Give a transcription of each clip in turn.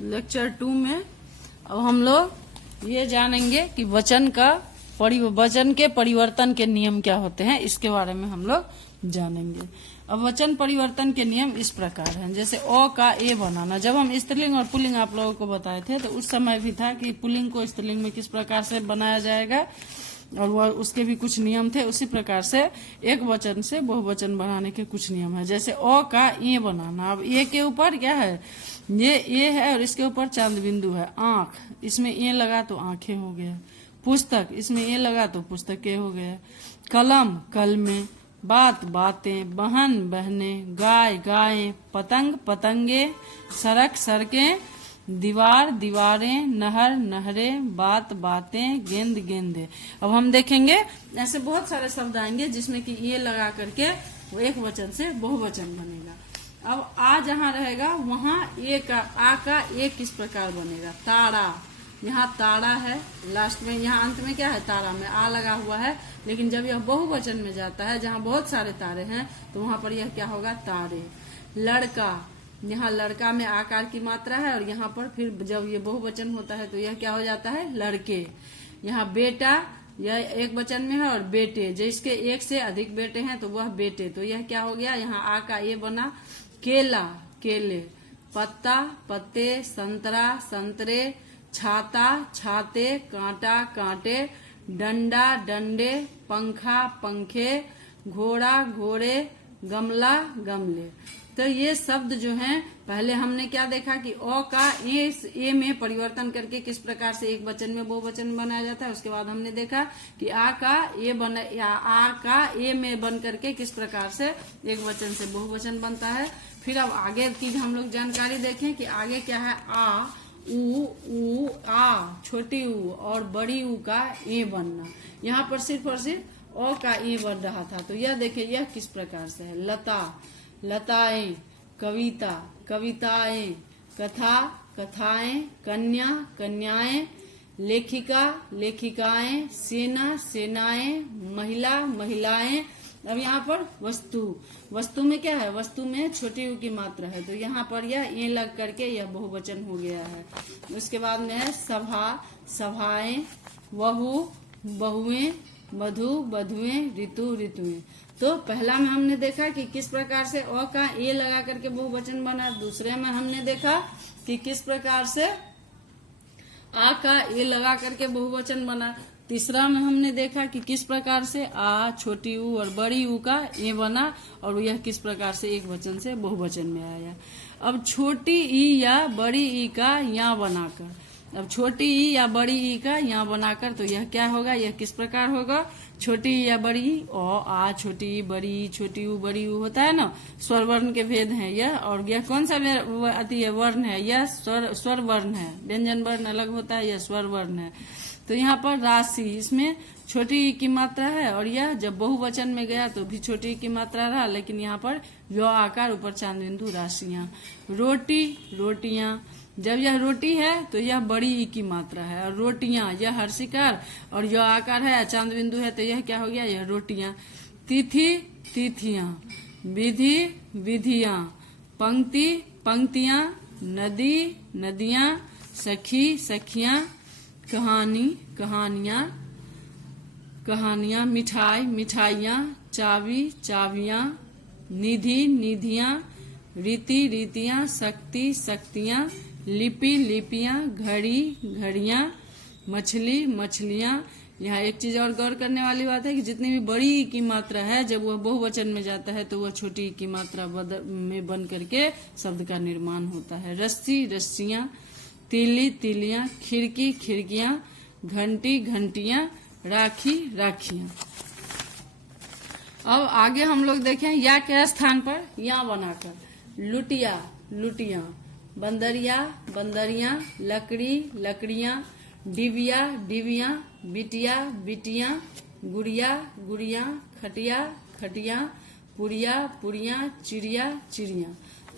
Lecture 2 में अब हम लोग ये जानेंगे कि वचन के परिवर्तन के नियम क्या होते हैं, इसके बारे में हम लोग जानेंगे। अब वचन परिवर्तन के नियम इस प्रकार हैं। जैसे अ का ए बनाना, जब हम स्त्रीलिंग और पुल्लिंग आप लोगों को बताए थे तो उस समय भी था कि पुल्लिंग को स्त्रीलिंग में किस प्रकार से बनाया जाएगा और वह उसके भी कुछ नियम थे। उसी प्रकार से एक वचन से बहुवचन बनाने के कुछ नियम है। जैसे अ का ए बनाना, अब ए के ऊपर क्या है, ये ए है और इसके ऊपर चांद बिंदु है। आंख, इसमें ए लगा तो आंखें हो गया। पुस्तक, इसमें ए लगा तो पुस्तकें हो गया। कलम, कलमें। बात, बातें। बहन, बहनें। गाय, गायें। पतंग, पतंगे। सड़क, सड़कें। दीवार, दीवारें। नहर, नहरें। बात, बातें। गेंद, गेंदे। अब हम देखेंगे ऐसे बहुत सारे शब्द आएंगे जिसमें कि ये लगा करके वो एक वचन से बहुवचन बनेगा। अब आ जहाँ रहेगा वहाँ आ का ए किस प्रकार बनेगा। तारा, यहाँ तारा है, लास्ट में यहाँ अंत में क्या है, तारा में आ लगा हुआ है। लेकिन जब यह बहुवचन में जाता है जहाँ बहुत सारे तारे हैं तो वहां पर यह क्या होगा, तारे। लड़का, यहाँ लड़का में आकार की मात्रा है और यहाँ पर फिर जब ये बहुवचन होता है तो यह क्या हो जाता है, लड़के। यहाँ बेटा, यह एक वचन में है, और बेटे जिसके एक से अधिक बेटे हैं तो वह बेटे, तो यह क्या हो गया, यहाँ आ का ये बना। केला, केले। पत्ता, पत्ते। संतरा, संतरे। छाता, छाते। कांटा, कांटे। डंडा, डंडे। पंखा, पंखे। घोड़ा, घोड़े। गमला, गमले। तो ये शब्द जो हैं, पहले हमने क्या देखा कि अ का ए में परिवर्तन करके किस प्रकार से एक वचन में बहुवचन बनाया जाता है। उसके बाद हमने देखा कि आ का ए में बन करके किस प्रकार से एक वचन से बहुवचन बनता है। फिर अब आगे की हम लोग जानकारी देखें कि आगे क्या है। आ, उ, आ, छोटी ऊ और बड़ी ऊ का ए बनना। यहाँ पर सिर्फ और सिर्फ अ का ए बन रहा था, तो यह देखिए यह किस प्रकार से है। लता, लताएं। कविता, कविताएं। कथा, कथाएं। कन्या, कन्याएं। लेखिका, लेखिकाएं। सेना, सेनाएं। महिला, महिलाएं। अब यहाँ पर वस्तु, वस्तु में क्या है, वस्तु में छोटी ऊ की मात्रा है तो यहाँ पर यह ए लग करके यह बहुवचन हो गया है। उसके बाद में है सभा, सभाएं। बहू, बहुएं। बधू, बधुएं। ऋतु, ऋतुएं। तो पहला में हमने देखा कि किस प्रकार से अ का ए लगा करके बहुवचन बना। दूसरे में हमने देखा कि किस प्रकार से आ का ए लगा करके बहुवचन बना। तीसरा में हमने देखा कि किस प्रकार से आ, छोटी ऊ और बड़ी ऊ का ए बना और यह किस प्रकार से एक वचन से बहुवचन में आया। अब छोटी ई या बड़ी ई का या बनाकर, अब छोटी ई या बड़ी ई का यहाँ बनाकर तो यह क्या होगा, यह किस प्रकार होगा, छोटी ई या बड़ी ई। आ, छोटी ई, बड़ी ई, छोटी ऊ, बड़ी ऊ होता है ना, स्वर वर्ण के भेद हैं यह। और यह कौन सा अति है, वर्ण है, यह स्वर वर्ण है। व्यंजन वर्ण अलग होता है, यह स्वर वर्ण है। तो यहाँ पर राशि, इसमें छोटी ई की मात्रा है और यह जब बहुवचन में गया तो भी छोटी ई की मात्रा रहा, लेकिन यहाँ पर व्य आकार, ऊपर चांद बिंदु, राशियां। रोटी, रोटियां, जब यह रोटी है तो यह बड़ी ई की मात्रा है, और रोटियां यह हर्षिकार और यह आकार है, चांद बिंदु है तो यह क्या हो गया, यह रोटियां। तिथि, तिथियां। विधि, विधियां। पंक्ति, पंक्तियां। नदी, नदियां। सखी, सखियां। कहानी, कहानियां, कहानियां। मिठाई, मिठाइयां। चाबी, चाबियां। निधि, निधियां। रीति, रीतियां। शक्ति, शक्तियां। लिपि, लिपियां। घड़ी, घड़ियां। मछली, मछलियां। यहाँ एक चीज और गौर करने वाली बात है कि जितनी भी बड़ी ई की मात्रा है जब वह बहुवचन में जाता है तो वह छोटी ई की मात्रा में बन करके शब्द का निर्माण होता है। रस्सी, रस्सियां। तीली, तीलियां। खिड़की, खिड़कियां। घंटी, घंटियां। राखी, राखियां। अब आगे हम लोग देखें या के स्थान पर या बनाकर। लुटिया, लुटियां। बंदरिया, बंदरियां। लकड़ी, लकड़ियां। डिबिया, डिबियां। बिटिया, बिटियां। गुड़िया, गुड़ियां। खटिया, खटियां। पुड़िया, पुड़ियां। चिड़िया, चिड़िया।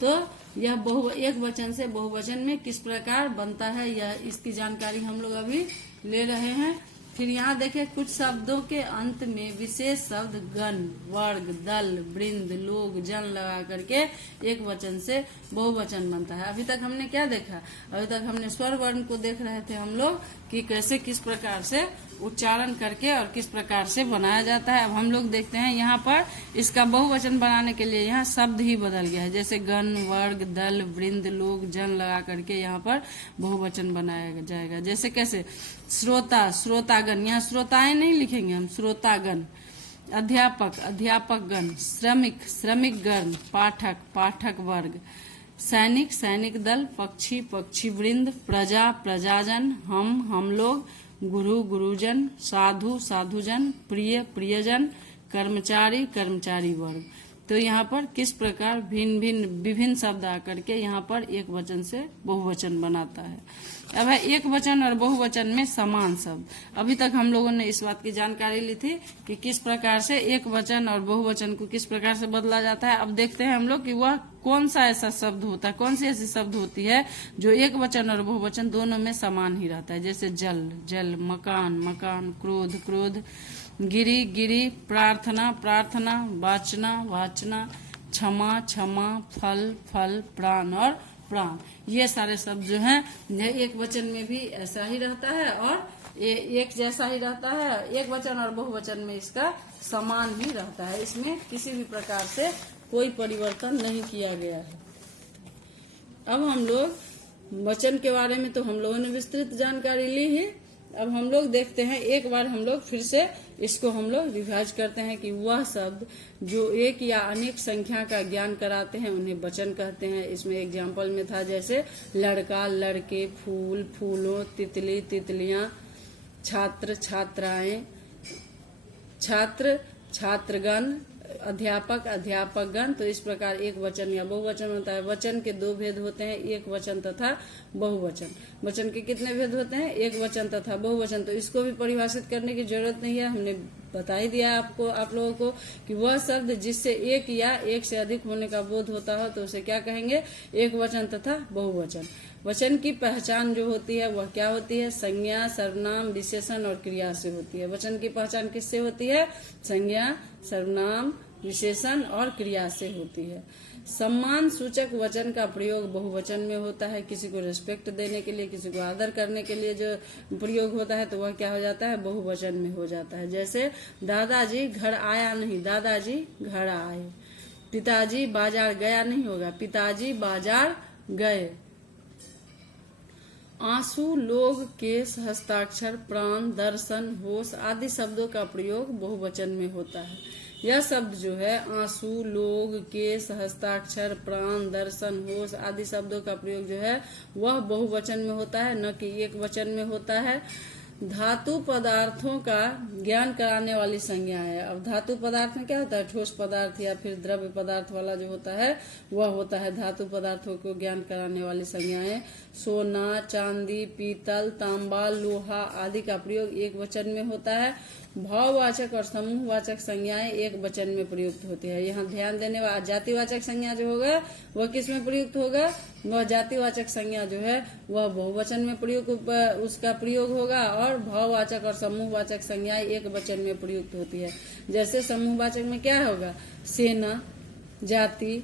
तो यह एक वचन से बहुवचन में किस प्रकार बनता है, यह इसकी जानकारी हम लोग अभी ले रहे हैं। फिर यहाँ देखें कुछ शब्दों के अंत में विशेष शब्द गण, वर्ग, दल, वृंद, लोग, जन लगा करके एक वचन से बहुवचन बनता है। अभी तक हमने क्या देखा? अभी तक हमने स्वर वर्ण को देख रहे थे हम लोग कि कैसे किस प्रकार से उच्चारण करके और किस प्रकार से बनाया जाता है। अब हम लोग देखते हैं यहाँ पर इसका बहुवचन बनाने के लिए यहाँ शब्द ही बदल गया है। जैसे गण, वर्ग, दल, वृंद, लोग, जन लगा करके यहाँ पर बहुवचन बनाया जाएगा। जैसे कैसे? श्रोता, श्रोतागण, यहाँ श्रोताएं नहीं लिखेंगे हम, श्रोतागण। अध्यापक, अध्यापकगण। श्रमिक, श्रमिकगण। पाठक, पाठक वर्ग। सैनिक, सैनिक दल। पक्षी, पक्षी वृंद। प्रजा, प्रजाजन। हम लोग। गुरु, गुरुजन। साधु, साधुजन। प्रिय, प्रियजन। कर्मचारी, कर्मचारी वर्ग। तो यहाँ पर किस प्रकार भिन्न भिन्न विभिन्न शब्द आकर के यहाँ पर एक वचन से बहुवचन बनाता है। अब है एक वचन और बहुवचन में समान शब्द। अभी तक हम लोगों ने इस बात की जानकारी ली थी कि किस प्रकार से एक वचन और बहुवचन को किस प्रकार से बदला जाता है। अब देखते हैं हम लोग कि वह कौन सा ऐसा शब्द होता है, कौन सी ऐसी शब्द होती है जो एक वचन और बहुवचन दोनों में समान ही रहता है। जैसे जल, जल। मकान, मकान। क्रोध, क्रोध। गिरी, गिरी। प्रार्थना, प्रार्थना। वाचना, वाचना। क्षमा, क्षमा। फल, फल। प्राण और प्राण। ये सारे शब्द जो हैं एक वचन में भी ऐसा ही रहता है और एक जैसा ही रहता है। एक वचन और बहुवचन में इसका समान ही रहता है। इसमें किसी भी प्रकार से कोई परिवर्तन नहीं किया गया है। अब हम लोग वचन के बारे में तो हम लोगों ने विस्तृत जानकारी ली है। अब हम लोग देखते हैं, एक बार हम लोग फिर से इसको हम लोग रिवाइज करते हैं कि वह शब्द जो एक या अनेक संख्या का ज्ञान कराते हैं उन्हें वचन कहते हैं। इसमें एग्जाम्पल में था जैसे लड़का, लड़के। फूल, फूलों। तितली, तितलियां। छात्र, छात्राएं। छात्र, छात्रगण। अध्यापक, अध्यापकगण। तो इस प्रकार एक वचन या बहुवचन होता है। वचन के दो भेद होते हैं, एक वचन तथा बहुवचन। वचन के कितने भेद होते हैं? एक वचन तथा बहुवचन। तो इसको भी परिभाषित करने की जरूरत नहीं है, हमने बता ही दिया आपको, आप लोगों को कि वह शब्द जिससे एक या एक से अधिक होने का बोध होता हो तो उसे क्या कहेंगे? एक वचन तथा बहुवचन। वचन की पहचान जो होती है वह क्या होती है? संज्ञा, सर्वनाम, विशेषण और क्रिया से होती है। वचन की पहचान किससे होती है? संज्ञा, सर्वनाम, विशेषण और क्रिया से होती है। सम्मान सूचक वचन का प्रयोग बहुवचन में होता है। किसी को रिस्पेक्ट देने के लिए, किसी को आदर करने के लिए जो प्रयोग होता है तो वह क्या हो जाता है? बहुवचन में हो जाता है। जैसे दादाजी घर आया नहीं, दादाजी घर आए। पिताजी बाजार गया नहीं होगा, पिताजी बाजार गए। आंसू, लोग, केस, हस्ताक्षर, प्राण, दर्शन, होश आदि शब्दों का प्रयोग बहुवचन में होता है। यह शब्द जो है आंसू, लोग, केस, हस्ताक्षर, प्राण, दर्शन, होश आदि शब्दों का प्रयोग जो है वह बहुवचन में होता है, न कि एक वचन में होता है। धातु पदार्थों का ज्ञान कराने वाली संज्ञा है। अब धातु पदार्थ में क्या होता है? ठोस पदार्थ या फिर द्रव्य पदार्थ वाला जो होता है वह होता है धातु पदार्थों को ज्ञान कराने वाली संज्ञाएं। सोना, चांदी, पीतल, तांबा, लोहा आदि का प्रयोग एक वचन में होता है। भाववाचक और समूहवाचक संज्ञाएं एक वचन में प्रयुक्त होती है। यहाँ ध्यान देने वाला जातिवाचक संज्ञा जो होगा वह किस में प्रयुक्त होगा? वह जातिवाचक संज्ञा जो है वह बहुवचन में उसका प्रयोग होगा और भाववाचक और समूहवाचक संज्ञाएं एक वचन में प्रयुक्त होती है। जैसे समूहवाचक में क्या होगा? सेना, जाति,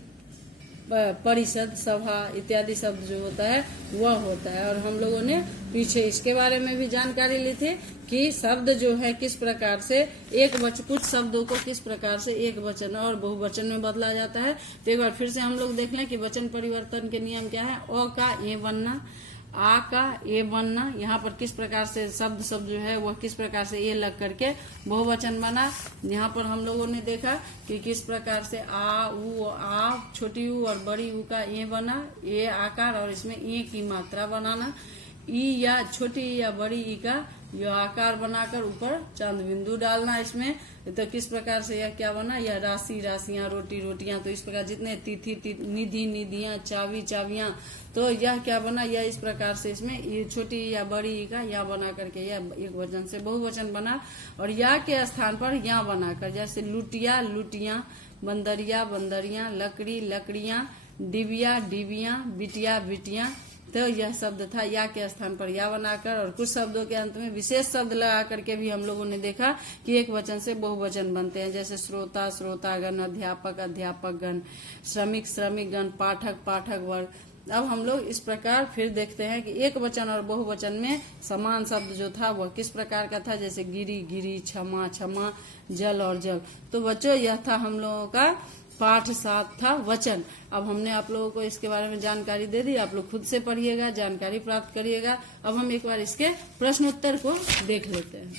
परिषद, सभा इत्यादि शब्द जो होता है वह होता है। और हम लोगों ने पीछे इसके बारे में भी जानकारी ली थी कि शब्द जो है किस प्रकार से कुछ शब्दों को किस प्रकार से एक वचन और बहुवचन में बदला जाता है। तो एक बार फिर से हम लोग देख लें कि वचन परिवर्तन के नियम क्या है। अ का ए बनना, आ का ए बनना। यहाँ पर किस प्रकार से शब्द जो है वह किस प्रकार से ए लग करके बहुवचन बना। यहाँ पर हम लोगों ने देखा कि किस प्रकार से आ, उ, आ, छोटी उ और बड़ी उ का ए बना, ए आकार और इसमें ए की मात्रा बनाना। ई या छोटी ई या बड़ी ई का यह आकार बनाकर ऊपर चांद बिंदु डालना इसमें। तो किस प्रकार से यह क्या बना? यह राशि, राशियां, रोटी, रोटियां। तो इस प्रकार जितने तिथि, निधि, निधियां, चावी, चावियां, तो यह क्या बना? यह इस प्रकार से इसमें ये छोटी या बड़ी ई का या बना करके यह एक वचन से बहुवचन बना। और या के स्थान पर या बनाकर, जैसे लुटिया, लुटियां, बंदरिया, बंदरियां, लकड़ी, लकड़ियां, डिबिया, डिबियां, बिटिया, बिटियां, तो यह शब्द था या के स्थान पर या बनाकर, और कुछ शब्दों के अंत में विशेष शब्द लगा करके भी हम लोगों ने देखा कि एक वचन से बहुवचन बनते हैं, जैसे श्रोता श्रोतागण, अध्यापक अध्यापकगण, श्रमिक श्रमिकगण, पाठक पाठक वर्ग। अब हम लोग इस प्रकार फिर देखते हैं कि एक वचन और बहुवचन में समान शब्द जो था वह किस प्रकार का था, जैसे गिरी गिरी, क्षमा क्षमा, जल और जल। तो बच्चों यह था हम लोगों का पाठ 7 था वचन। अब हमने आप लोगों को इसके बारे में जानकारी दे दी, आप लोग खुद से पढ़िएगा, जानकारी प्राप्त करिएगा। अब हम एक बार इसके प्रश्न उत्तर को देख लेते हैं।